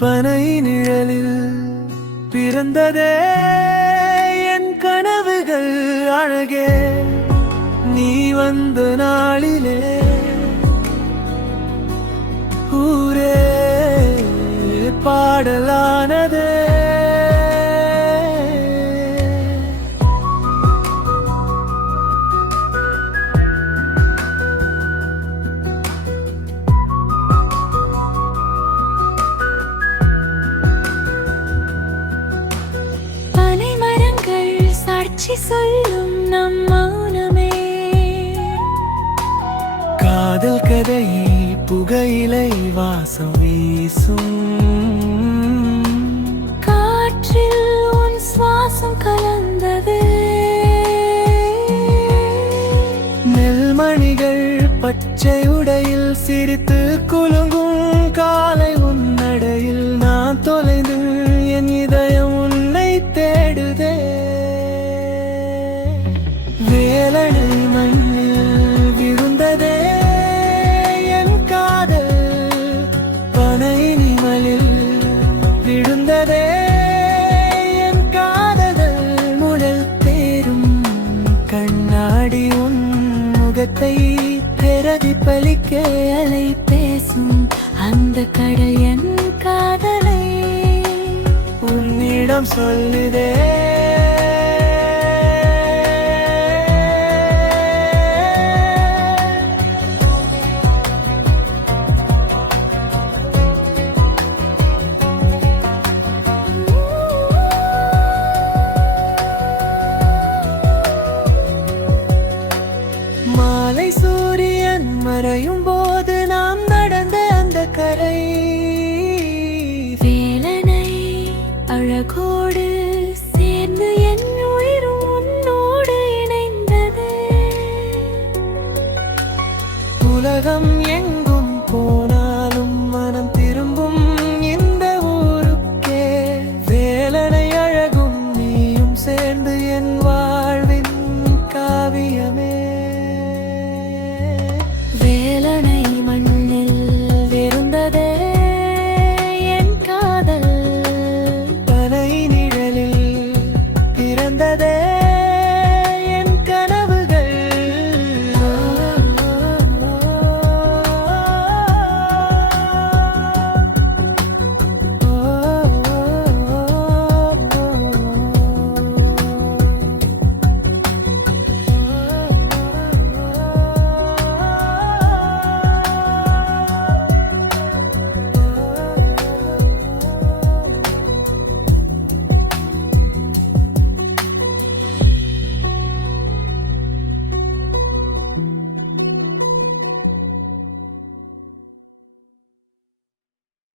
பனை நிழலில் பிறந்ததே என் கனவுகள் அழகே. நீ வந்த நாளிலே ஊரே பாடலானதே. சாட்சி சொல்லும் நம் மௌனமே. காதல் கதையை புகையிலை வாசம் வீசும். காற்றில் உன் சுவாசம் கலந்தது. நெல்மணிகள் பச்சை உடையில் சிரித்து குலுங்கும் காலை உன்னடையில் நான் தொலைந்து என் இதயம் உன்னை தேடுதே. வேலனை மண்ணில் விழுந்ததே என் காதல். பனை நிழலில் விழுந்ததே என் காதல். முழல் தேரும் கண்ணாடி உன் முகத்தை பிரதிபலிக்க அலை பேசும். அந்த கடல் என் காதலை உன்னிடம் சொல்லுதே. மாலை சூரியன் மறையும் போது நாம் நடந்த அந்த கரை. வேலனை அழகோடு சேர்ந்து என் உயிரும் உன்னோடு இணைந்தது. உலகம் எங்க